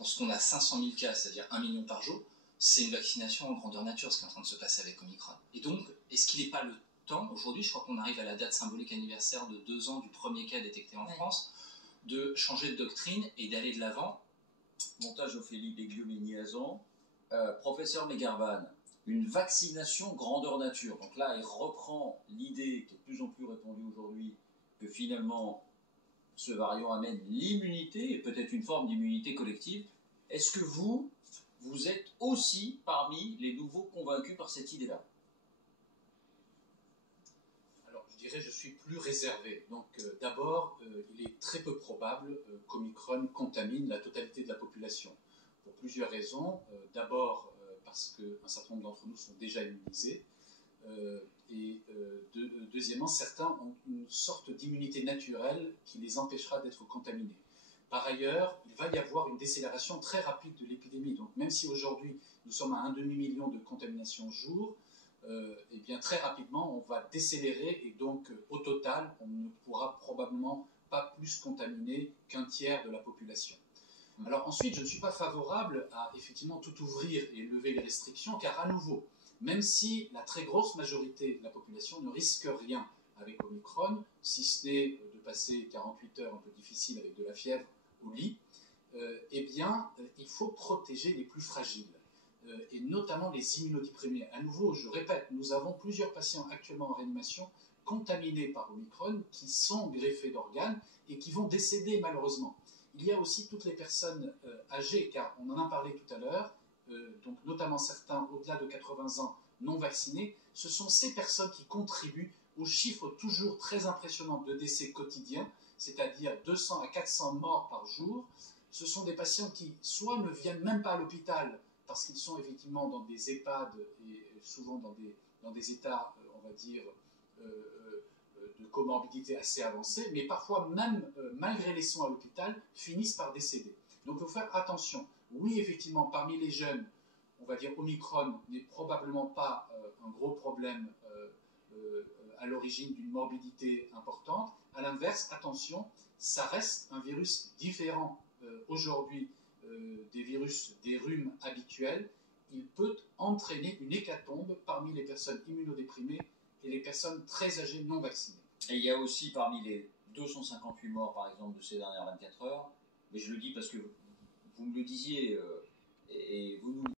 lorsqu'on a 500 000 cas, c'est-à-dire 1 million par jour, c'est une vaccination en grandeur nature, ce qui est en train de se passer avec Omicron. Et donc, est-ce qu'il n'est pas le temps, aujourd'hui, je crois qu'on arrive à la date symbolique anniversaire de 2 ans du premier cas détecté en France, de changer de doctrine et d'aller de l'avant? Montage Ophélie Béguiot-Migny-Azan. Professeur Megarban, une vaccination grandeur nature. Donc là, il reprend l'idée qui est de plus en plus répandue aujourd'hui que finalement, ce variant amène l'immunité et peut-être une forme d'immunité collective. Est-ce que vous êtes aussi parmi les nouveaux convaincus par cette idée-là? Alors, je dirais, je suis plus réservé. Donc, d'abord, il est très peu probable qu'Omicron contamine la totalité de la population. Pour plusieurs raisons. D'abord, parce qu'un certain nombre d'entre nous sont déjà immunisés. Deuxièmement, certains ont une sorte d'immunité naturelle qui les empêchera d'être contaminés. Par ailleurs, il va y avoir une décélération très rapide de l'épidémie. Donc, même si aujourd'hui, nous sommes à 1,5 million de contaminations jour, eh bien, très rapidement, on va décélérer et donc, au total, on ne pourra probablement pas plus contaminer qu'un tiers de la population. Alors ensuite, je ne suis pas favorable à effectivement tout ouvrir et lever les restrictions, car à nouveau, même si la très grosse majorité de la population ne risque rien avec Omicron, si ce n'est de passer 48 heures un peu difficiles avec de la fièvre au lit, eh bien, il faut protéger les plus fragiles, et notamment les immunodéprimés. À nouveau, je répète, nous avons plusieurs patients actuellement en réanimation contaminés par Omicron qui sont greffés d'organes et qui vont décéder malheureusement. Il y a aussi toutes les personnes âgées, car on en a parlé tout à l'heure, donc notamment certains au-delà de 80 ans non vaccinés. Ce sont ces personnes qui contribuent aux chiffres toujours très impressionnants de décès quotidiens, c'est-à-dire 200 à 400 morts par jour. Ce sont des patients qui soit ne viennent même pas à l'hôpital parce qu'ils sont effectivement dans des EHPAD et souvent dans des états, on va dire, de comorbidité assez avancée, mais parfois même, malgré les soins à l'hôpital, finissent par décéder. Donc il faut faire attention. Oui, effectivement, parmi les jeunes, on va dire Omicron n'est probablement pas un gros problème à l'origine d'une morbidité importante. À l'inverse, attention, ça reste un virus différent aujourd'hui des virus des rhumes habituels. Il peut entraîner une hécatombe parmi les personnes immunodéprimées et les personnes très âgées non vaccinées. Et il y a aussi parmi les 258 morts, par exemple, de ces dernières 24 heures, mais je le dis parce que vous me le disiez, et vous nous